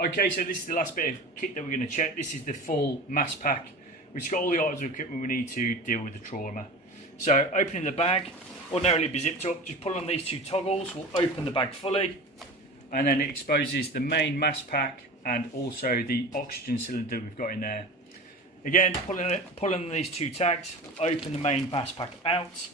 Okay, so this is the last bit of kit that we're going to check. This is the full mass pack, which has got all the items of equipment we need to deal with the trauma. So opening the bag, ordinarily be zipped up, just pull on these two toggles, we'll open the bag fully, and then it exposes the main mass pack and also the oxygen cylinder we've got in there. Again, pulling these two tags, open the main mass pack out,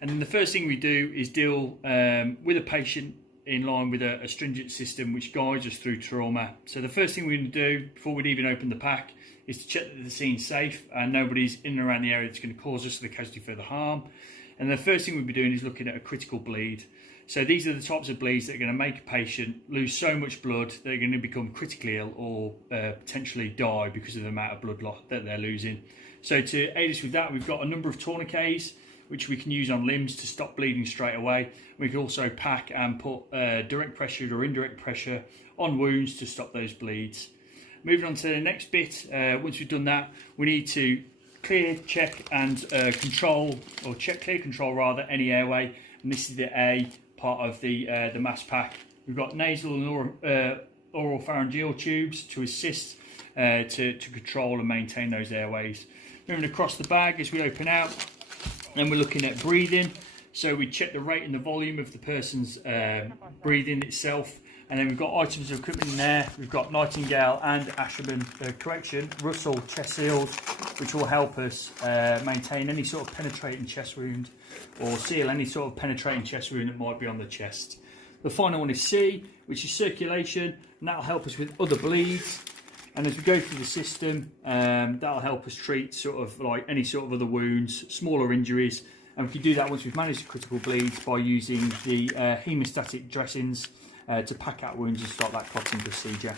and then the first thing we do is deal with a patient in line with a stringent system which guides us through trauma. So the first thing we're going to do before we'd even open the pack is to check that the scene's safe and nobody's in and around the area that's going to cause us or the casualty further harm. And the first thing we'll be doing is looking at a critical bleed. So these are the types of bleeds that are going to make a patient lose so much blood that they're going to become critically ill or potentially die because of the amount of blood loss that they're losing. So to aid us with that, we've got a number of tourniquets which we can use on limbs to stop bleeding straight away. We can also pack and put direct pressure or indirect pressure on wounds to stop those bleeds. Moving on to the next bit, once we've done that, we need to clear, check and control, or check, clear, control rather, any airway. And this is the A part of the mass pack. We've got nasal and oral pharyngeal tubes to assist to control and maintain those airways. Moving across the bag as we open out, then we're looking at breathing. So we check the rate and the volume of the person's breathing itself. And then we've got items of equipment in there. We've got Nightingale and Russell chest seals, which will help us maintain any sort of penetrating chest wound or seal any sort of penetrating chest wound that might be on the chest. The final one is C, which is circulation, and that'll help us with other bleeds. And as we go through the system, that'll help us treat sort of like any sort of other wounds, smaller injuries. And we can do that once we've managed the critical bleeds by using the hemostatic dressings to pack out wounds and start that clotting procedure.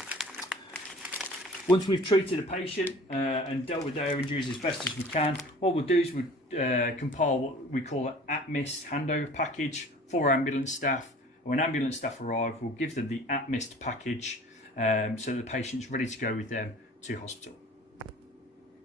Once we've treated a patient and dealt with their injuries as best as we can, what we'll do is we'll compile what we call an at-mist handover package for ambulance staff. When ambulance staff arrive, we'll give them the at-mist package so that the patient's ready to go with them to hospital.